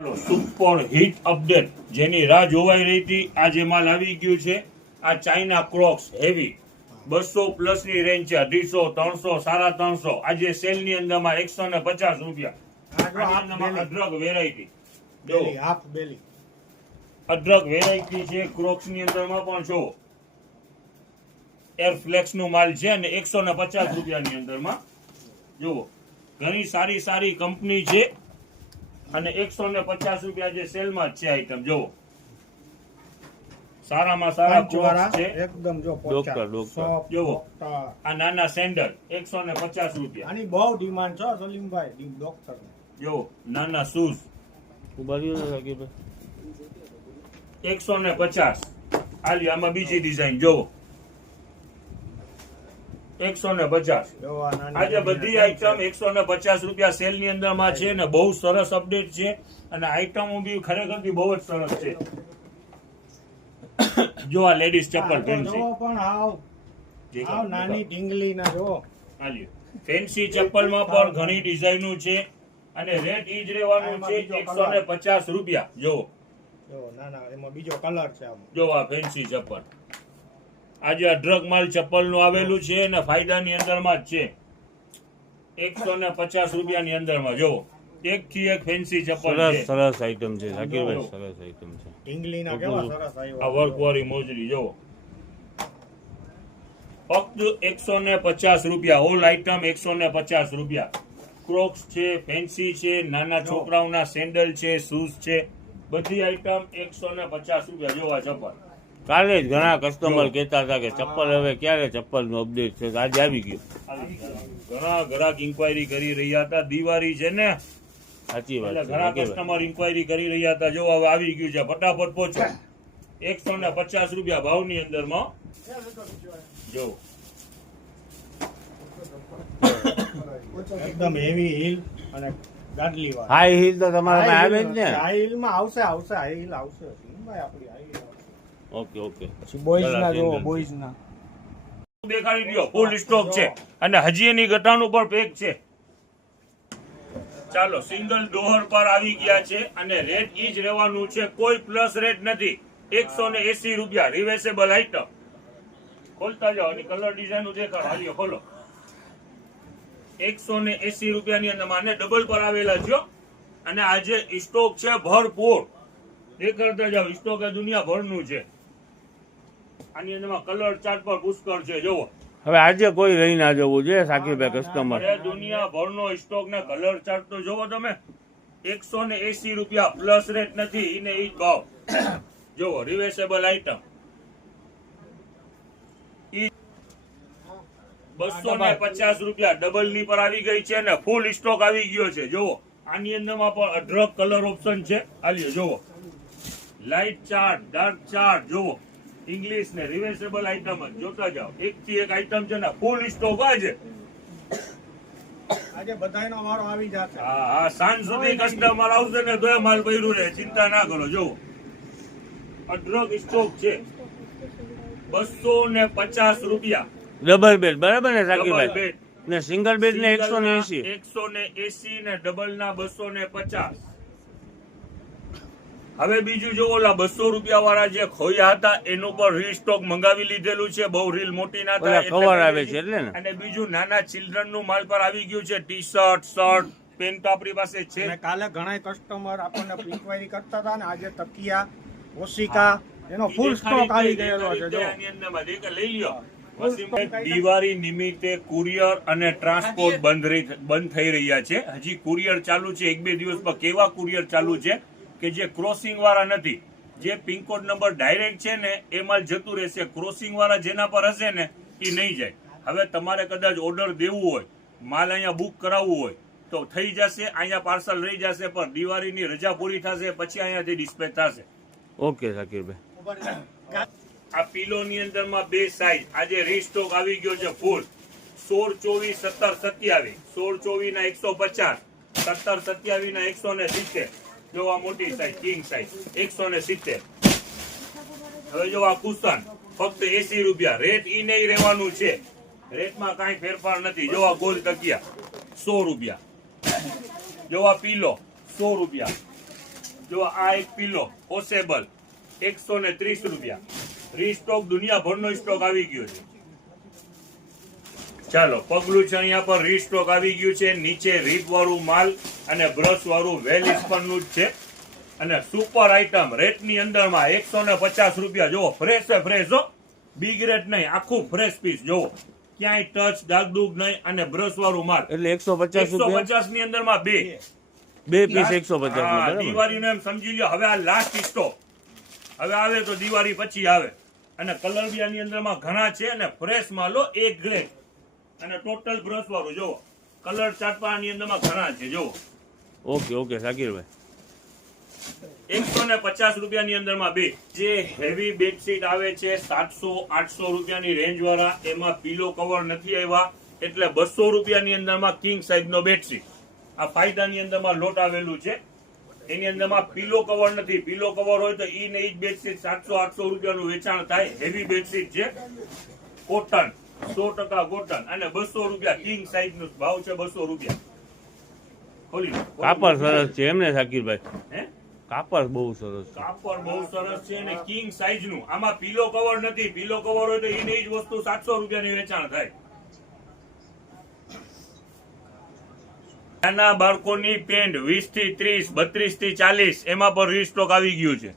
Super hit update જેની રાહ જોવાઈ રહી હતી, આજે માલ આવી ગયું છે. આ ચાઇના ક્રોક્સ હેવી 200 પ્લસ ની રેન્જ છે. 250, 300, 350. આજે સેલ ની અંદર માં 150 રૂપિયા. અઢળક વેરાયટી અઢળક વેરાયટી છે ક્રોક્સ ની અંદર માં પણ જો એરફ્લેક્સ નું માલ છે અને 150 રૂપિયાની અંદર માં જુઓ. ઘણી સારી સારી કંપની છે અને 150 રૂપિયા જે સેલમાં જ છે આઈટમ. જોવો સારામાં સારા ક્રોક્સ છે એકદમ. જો ડોક્ટર જોવો આ નાના સેન્ડલ 150 રૂપિયા. આની બહુ ડિમાન્ડ છે સલીમભાઈ ડોક્ટર. જોવો નાના શૂઝ 150. આલી આમાં બીજી ડિઝાઇન જોવો 150. આજે બધી આઈટમ 150 રૂપિયા સેલ ની અંદર માં છે ને બહુ સરસ અપડેટ છે અને આઈટમો બી ખરેખર બી બહુ જ સરસ છે. જો આ લેડીઝ ચપ્પલ ફેન્સી પણ આવ નાની ઢીંગલી ના જો આલ્યો ફેન્સી ચપ્પલ માં પણ ઘણી ડિઝાઇનો છે અને રેટ ઈ જ રહેવાનું છે 150 રૂપિયા. જો નાના એમાં બીજો કલર છે. જો આ ફેન્સી ચપ્પલ આજે અઢળક માલ ચપ્પલ નું આવેલું છે અને ફાયદા ની અંદર માં જ છે. 150 રૂપિયા ની અંદર માં જો એક થી એક ફેન્સી ચપ્પલ છે. સરસ આઈટમ છે ઝાકીરભાઈ, સરસ આઈટમ છે. ઢીંગલીના કેવા સરસ આવ્યા. આ વર્ક વાળી મોજડી જો ફક્ત 150 રૂપિયા. ઓલ આઈટમ 150 રૂપિયા. ક્રોક્સ છે, ફેન્સી છે, નાના છોકરાઓના સેન્ડલ છે, શૂઝ છે, બધી આઈટમ 150 રૂપિયા. જોવા ચપ્પલ કાલે જ ઘણા કસ્ટમર કહેતા હતા કે ચપ્પલ હવે ક્યારે ચપ્પલ નું અપડેટ છે. આજે આવી ગયું. ઘણા ગ્રાહક ઇન્ક્વાયરી કરી રહ્યા હતા. દિવાળી છે ને, સાચી વાત એટલે ઘણા કસ્ટમર ઇન્ક્વાયરી કરી રહ્યા હતા. જો હવે આવી ગયું છે. ફટાફટ પહોંચો. 150 રૂપિયા ભાવની અંદર માં જો એકદમ હેવી હીલ અને ગાડલી વાળા. હાઈ હીલ તો તમારા આવે જ ને. હાઈ હીલ માં આવશે હાઈ હીલ આવશે. ભાઈ આપણી હાઈ હીલ. Okay okay. પછી બોયઝ ના જો બોયઝ ના દેખાડી દો. ફૂલ સ્ટોક છે અને હજી એની ગટાનું પણ પેક છે. ચાલો સિંગલ ડોહર પર આવી ગયા છે અને રેટ ઈ જ રહેવાનું છે. કોઈ પ્લસ રેટ નથી. 180 રૂપિયા. રિવેસેબલ આઈટમ. ખોલતા જાઓ અને કલર ડિઝાઇન દેખાડો. હાલ્યો ખોલો. 180 રૂપિયાની અંદર માને ડબલ પર આવેલા છે અને આજે સ્ટોક છે ભરપૂર. દેખાડતા જાઓ. સ્ટોક એ દુનિયાભરનું છે. આની અંદર કલર ચાર્ટ પર પુષ્કળ છે. જોવો હવે આજે કોઈ રહી ના જવું જોઈએ સાકીરભાઈ કસ્ટમર. દુનિયાભરનો સ્ટોક ને કલર ચાર્ટ તો જોવો તમે. 180 રૂપિયા પ્લસ રેટ નથી. એને ઈ જ ભાવ. જોવો રિવેસેબલ આઈટમ 250 રૂપિયા ડબલ ની પર આવી ગઈ છે ને ફૂલ સ્ટોક આવી ગયો છે. જોવો આની અંદરમાં પણ અઢળક કલર ઓપ્શન છે. આલ્યો જોવો લાઇટ ચાર્ટ, ડાર્ક ચાર્ટ. જોવો ઇંગ્લિશ ને રિવેસેબલ આઈટમ જ જોતા જાઓ. એક થી એક આઈટમ છે ને ફૂલ સ્ટોક આજે બધાનો વારો આવી જશે. હા સાંજ સુધી કસ્ટમર આવશે ને તો માલ ભર્યું રહે. ચિંતા ના કરો. જોવો અઢળક સ્ટોક છે. 250 રૂપિયા ડબલ બેડ બરાબર ને ડબલ સાકીરભાઈ? બેડ ને સિંગલ બેડ ને 180. 180 ને ડબલ ના 250. હવે બીજું જો ઓલા 200 રૂપિયા વાળા જે ખોયા હતા એનું પણ રીસ્ટોક મંગાવી લીધેલું છે. બહુ રીલ મોટી ના થાય કવર આવે છે એટલે ને. અને બીજું નાના ચિલ્ડ્રન નું માલ પર આવી ગયું છે. ટી શર્ટ, શર્ટ, પેન્ટ આપણી પાસે છે. અને કાલે ઘણા કસ્ટમર આપણને ઇન્ક્વાયરી કરતા હતા ને આજે તકિયા, ઓશિકા એનો ફૂલ સ્ટોક આવી ગયેલો છે. જો આની અંદરમાં લઈ લ્યો. દિવાળી નિમિત્તે કુરિયર અને ટ્રાન્સપોર્ટ બંધ થઈ રહ્યા છે. હજી કુરિયર ચાલુ છે. 1-2 દિવસ પર કેવા કુરિયર ચાલુ છે કે જે ક્રોસિંગ વાળા નથી. જે પિનકોડ નંબર ડાયરેક્ટ છે ને એ માલ જતું રહેશે. ક્રોસિંગ વાળા જેના પર હશે ને એ નહીં જાય. હવે તમારે કદાચ ઓર્ડર દેવું હોય, માલ અહીંયા બુક કરાવવું હોય તો થઈ જશે. અહીંયા પાર્સલ રહી જશે પણ દિવાળીની રજા પૂરી થશે પછી અહીંયાથી ડિસ્પેચ થશે. ઓકે સાકીરભાઈ. આ પીલો ની અંદર માં 2 સાઈઝ આજે રીસ્ટોક આવી ગયો છે ફૂલ. 16, 24, 17, 27. 16, 24 ના 150, 17, 27 ના 170. જો આ મોટી સાઈઝ કિંગ સાઈઝ 170. હવે જો આ કુશન ફક્ત 80 રૂપિયા. રેટ ઈ નહીં રહેવાનું છે. રેટમાં કાંઈ ફેરફાર નથી. જો આ ગોલ તકિયા 100 રૂપિયા. જો આ પીલો 100 રૂપિયા. જો આ એક પીલો પોસેબલ 130 રૂપિયા. રીસ્ટોક દુનિયાભરનો સ્ટોક આવી ગયો છે. ચાલો પગલું છે અહીંયા પર રીસ્ટોક આવી ગયું છે. નીચે રીપ વાળું માલ અને બ્રશ વાળું વેલ સ્પનનું જ છે. અને સુપર આઈટમ રેટ ની અંદરમાં 150 રૂપિયા. જો ફ્રેશ છે, ફ્રેશ હો, બિગ રેટ નહીં, આખું ફ્રેશ પીસ. જોવો ક્યાંય ટચ ડાગડુગ નહીં અને બ્રશ વાળું માલ. એટલે 150 રૂપિયા 150 ની અંદરમાં બે પીસ 150 હા, બરાબર. દિવાળીનો એમ સમજી લો. હવે આ લાસ્ટ સ્ટોક હવે આવે તો દિવાળી પછી આવે. અને કલર બી આની અંદરમાં ઘણા છે અને ફ્રેશ માલો એક ગ્રેડ અને ટોટલ બ્રશ વાળું. જોવો કલર ચાટવા આની અંદરમાં ઘણા છે. જોવો ઓકે શાકીરભાઈ. 150 રૂપિયાની અંદરમાં બે. જે હેવી બેડશીટ આવે છે 700-800 રૂપિયાની રેન્જ વાળા, એમાં પીલો કવર નથી આવ્યા એટલે 200 રૂપિયાની અંદરમાં કિંગ સાઇઝ નો બેડશીટ. આ ફાયદાની અંદરમાં લોટ આવેલું છે. એની અંદરમાં પીલો કવર નથી. પીલો કવર હોય તો ઈ ને ઈ જ બેડશીટ 700-800 રૂપિયાનું વેચાણ થાય. હેવી બેડશીટ છે, કોટન, 100% કોટન અને 200 રૂપિયા કિંગ સાઇઝ નો ભાવ છે. 200 રૂપિયા. ખોલી લો. કાપડ સરસ છે એમને શાકીરભાઈ. હે કાપડ બહુ સરસ છે. કાપડ બહુ સરસ છે અને કિંગ સાઇઝ નું. આમાં પીલો કવર નથી. પીલો કવર હોય તો એની જ વસ્તુ 700 રૂપિયાની વેચાણ થાય. નાના બાળકોની પેન્ટ 20 થી 30, 32 થી 40 એમાં પણ રીસ્ટોક આવી ગયું છે.